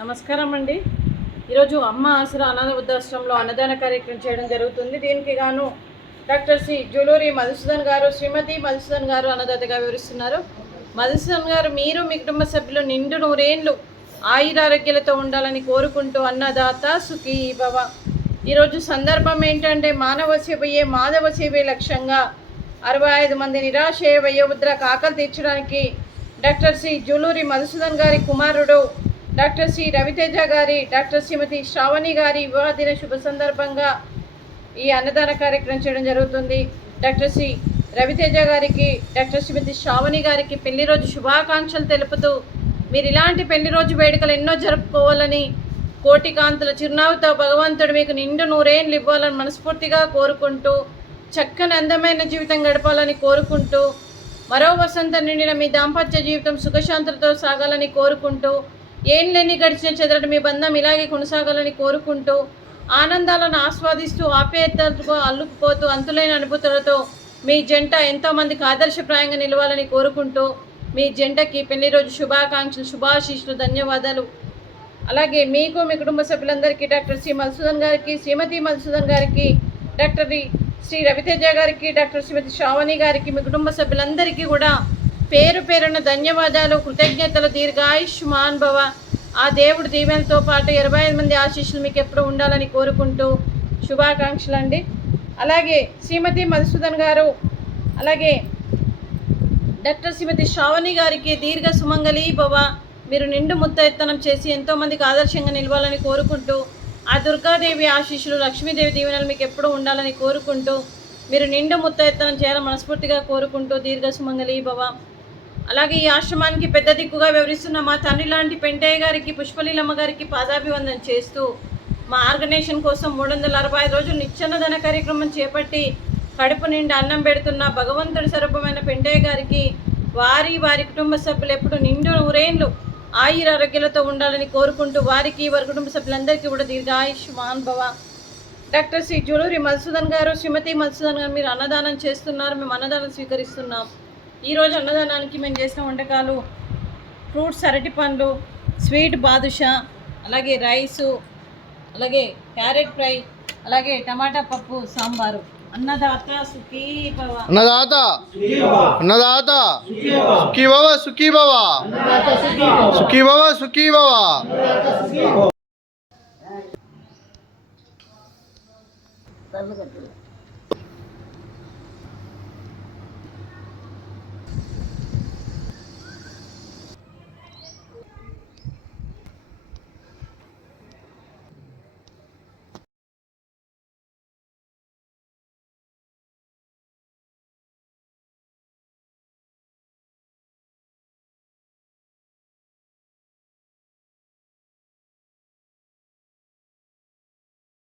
నమస్కారం అండి. ఈరోజు అమ్మ ఆసరా అనాథ వృద్ధాశ్రమంలో అన్నదాన కార్యక్రమం చేయడం జరుగుతుంది. దీనికి గాను డాక్టర్ సి జూలూరి మధుసూదన్ గారు, శ్రీమతి మధుసూదన్ గారు అన్నదాతగా వివరిస్తున్నారు. మధుసూదన్ గారు, మీరు మీ కుటుంబ సభ్యులు నిండు నూరేళ్లు ఆయురారోగ్యాలతో ఉండాలని కోరుకుంటూ అన్నదాత సుఖీ భవ. ఈరోజు సందర్భం ఏంటంటే మానవ సేవయే మాధవ సేవే లక్ష్యంగా 65 మంది నిరాశయ వయోవృద్ధులకు ఆకలి తీర్చడానికి డాక్టర్ సి జూలూరి మధుసూదన్ గారి కుమారుడు డాక్టర్ సి రవితేజ గారి, డాక్టర్ శ్రీమతి శ్రావణి గారి వివాహ దిన శుభ సందర్భంగా ఈ అన్నదాన కార్యక్రమం చేయడం జరుగుతుంది. డాక్టర్ సి రవితేజ గారికి, డాక్టర్ శ్రీమతి శ్రావణి గారికి పెళ్లి రోజు శుభాకాంక్షలు తెలుపుతూ మీరు ఇలాంటి పెళ్లి రోజు వేడుకలు ఎన్నో జరుపుకోవాలని, కోటి కాంతుల చిరునవ్వుతో భగవంతుడు మీకు నిండు నూరేళ్ళు ఇవ్వాలని మనస్ఫూర్తిగా కోరుకుంటూ, చక్కని అందమైన జీవితం గడపాలని కోరుకుంటూ, మరో వసంతం నిండిన మీ దాంపత్య జీవితం సుఖశాంతులతో సాగాలని కోరుకుంటూ, ఏళ్ళెన్ని గడిచిన చెదరటి మీ బంధం ఇలాగే కొనసాగాలని కోరుకుంటూ, ఆనందాలను ఆస్వాదిస్తూ ఆప్యాయతలతో అల్లుకుపోతూ అంతులైన అనుభూతులతో మీ జంట ఎంతోమందికి ఆదర్శప్రాయంగా నిలవాలని కోరుకుంటూ, మీ జంటకి పెళ్లి రోజు శుభాకాంక్షలు, శుభాశీస్సులు, ధన్యవాదాలు. అలాగే మీకు, మీ కుటుంబ సభ్యులందరికీ, డాక్టర్ సి మధుసూదన్ గారికి, శ్రీమతి మధుసూదన్ గారికి, డాక్టర్ శ్రీ రవితేజ గారికి, డాక్టర్ శ్రీమతి శ్రావణి గారికి, మీ కుటుంబ సభ్యులందరికీ కూడా పేరు పేరున ధన్యవాదాలు, కృతజ్ఞతలు. దీర్ఘాయుష్మాన్ భవ. ఆ దేవుడు దీవెనతో పాటు 25 మంది ఆశీస్సులు మీకు ఎప్పుడు ఉండాలని కోరుకుంటూ శుభాకాంక్షలు అండి. అలాగే శ్రీమతి మధుసూదన్ గారు, అలాగే డాక్టర్ శ్రీమతి శ్రావణి గారికి దీర్ఘ సుమంగళి భవ. మీరు నిండు ముత్తైత్తనం చేసి ఎంతోమందికి ఆదర్శంగా నిలవాలని కోరుకుంటూ, ఆ దుర్గాదేవి ఆశీస్సులు, లక్ష్మీదేవి దీవెనలు మీకు ఎప్పుడు ఉండాలని కోరుకుంటూ, మీరు నిండు ముత్తైత్తనం చేయాలని మనస్ఫూర్తిగా కోరుకుంటూ దీర్ఘ సుమంగళి భవ. అలాగే ఈ ఆశ్రమానికి పెద్ద దిక్కుగా వివరిస్తున్న మా తండ్రి లాంటి పెంటయ్య గారికి, పుష్పలీలమ్మ గారికి పాదాభివందన చేస్తూ, మా ఆర్గనైజేషన్ కోసం 365 రోజులు నిత్యాన్నదాన కార్యక్రమం చేపట్టి కడుపు నిండా అన్నం పెడుతున్న భగవంతుడి స్వరూపమైన పెంటయ్య గారికి, వారి కుటుంబ సభ్యులు ఎప్పుడు నిండు నూరేళ్ళు ఆయురారోగ్యాలతో ఉండాలని కోరుకుంటూ, వారికి, వారి కుటుంబ సభ్యులందరికీ కూడా దీర్ఘాయుష్మాన్ భవ. డాక్టర్ సి జూలూరి మధుసూదన్ గారు, శ్రీమతి మధుసూదన్ గారు, మీరు అన్నదానం చేస్తున్నారు, మేము అన్నదానం స్వీకరిస్తున్నాం. ఈరోజు అన్నదానానికి మేము చేసిన వంటకాలు ఫ్రూట్స్, అరటి పండ్లు, స్వీట్ బాదుషా, అలాగే రైసు, అలాగే క్యారెట్ ఫ్రై, అలాగే టమాటా పప్పు, సాంబారు. అన్నదాత సుఖీ భవ. అన్నదాత అన్నదాత సుఖీ భవ, సుఖీ భవ, సుఖీ భవ, సుఖీ భవ.